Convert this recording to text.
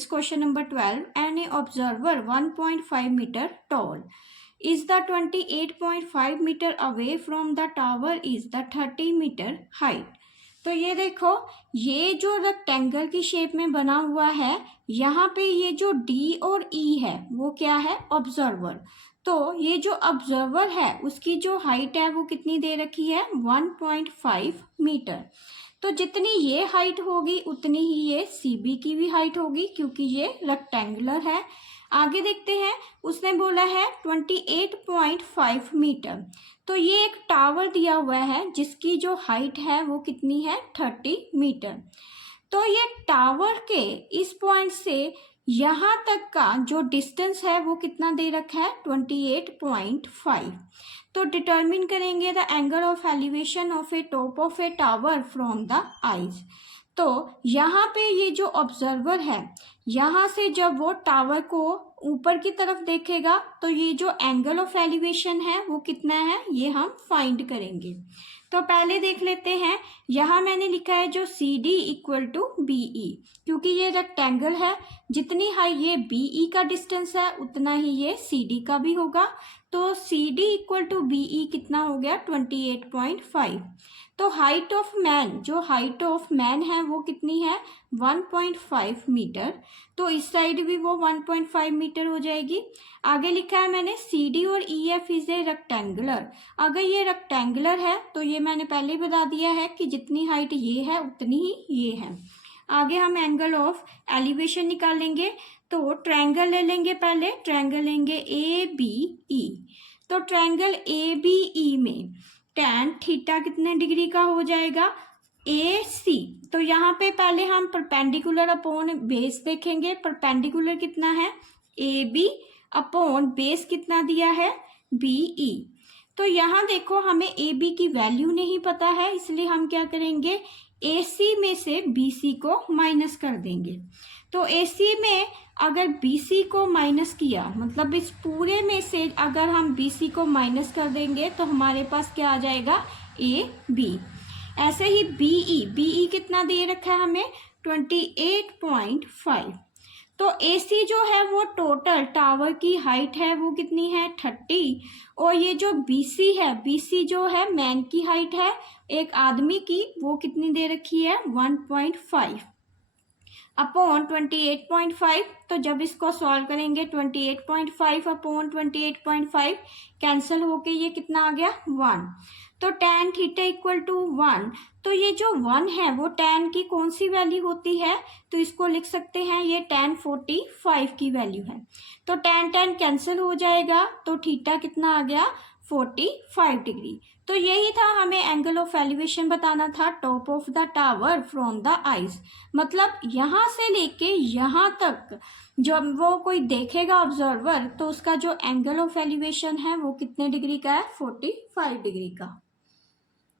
Students, question number 12. An observer 1.5 meter tall is the 28.5 meter away from the tower is the 30 meter height. तो ये देखो, ये जो rectangle की shape में बना हुआ है, यहाँ पे ये जो डी और ई है वो क्या है, ऑब्जर्वर. तो ये जो ऑब्जर्वर है उसकी जो हाइट है वो कितनी दे रखी है, 1.5 मीटर. तो जितनी ये हाइट होगी उतनी ही ये सीबी की भी हाइट होगी, क्योंकि ये रेक्टेंगुलर है. आगे देखते हैं, उसने बोला है 28.5 मीटर. तो ये एक टावर दिया हुआ है जिसकी जो हाइट है वो कितनी है, 30 मीटर. तो ये टावर के इस पॉइंट से यहाँ तक का जो डिस्टेंस है वो कितना दे रखा है, 28.5. तो डिटरमिन करेंगे the angle of elevation of A top of A tower from the eyes. तो यहाँ पे ये जो ऑब्जर्वर है, यहाँ से जब वो टावर को ऊपर की तरफ देखेगा तो ये जो एंगल ऑफ एलिवेशन है वो कितना है, ये हम फाइंड करेंगे. तो पहले देख लेते हैं, यहाँ मैंने लिखा है जो C D equal to B E, क्योंकि ये रेक्टेंगल है, जितनी हाई ये बी ई का डिस्टेंस है उतना ही ये सी डी का भी होगा. तो C D equal to B E कितना हो गया, 28.5. तो हाइट ऑफ मैन, जो हाइट ऑफ मैन है वो कितनी है, 1.5 मीटर. तो इस साइड भी वो 1.5 मीटर हो जाएगी. आगे लिखा है मैंने सी डी और E F is a rectangular. अगर ये रेक्टेंगुलर है तो ये मैंने पहले ही बता दिया है कि जितनी हाइट ये है उतनी ही ये है. आगे हम एंगल ऑफ एलिवेशन निकालेंगे. तो ट्रायंगल ले लेंगे, पहले ट्रायंगल लेंगे ए बी ई. तो ट्रायंगल ए बी ई में tan थीटा कितने डिग्री का हो जाएगा, ए सी. तो यहाँ पे पहले हम परपेंडिकुलर अपॉन बेस देखेंगे. परपेंडिकुलर कितना है, ए बी अपॉन बेस कितना दिया है, बी ई. तो यहाँ देखो हमें ए बी की वैल्यू नहीं पता है, इसलिए हम क्या करेंगे, ए सी में से बी सी को माइनस कर देंगे. तो ए सी में अगर बी सी को माइनस किया, मतलब इस पूरे में से अगर हम बी सी को माइनस कर देंगे तो हमारे पास क्या आ जाएगा, ए बी. ऐसे ही बी ई कितना दे रखा है हमें, 28.5. तो ए सी जो है वो टोटल टावर की हाइट है वो कितनी है, 30. और ये जो बी सी है, बी सी जो है मैन की हाइट है, एक आदमी की, वो कितनी दे रखी है, 1.5 अपॉन 28.5. तो जब इसको सॉल्व करेंगे 28.5 अपॉन 28.5 कैंसिल होके ये कितना आ गया, 1. तो tan थीटा इक्वल टू 1. तो ये जो 1 है वो tan की कौन सी वैल्यू होती है, तो इसको लिख सकते हैं ये tan 45 की वैल्यू है. तो tan कैंसिल हो जाएगा, तो थीटा कितना आ गया, 45 डिग्री. तो यही था, हमें एंगल ऑफ एलिवेशन बताना था top of the tower from the eyes. मतलब यहाँ से लेके यहाँ तक जब वो कोई देखेगा ऑब्जर्वर तो उसका जो एंगल ऑफ एलिवेशन है वो कितने डिग्री का है, 45 डिग्री का.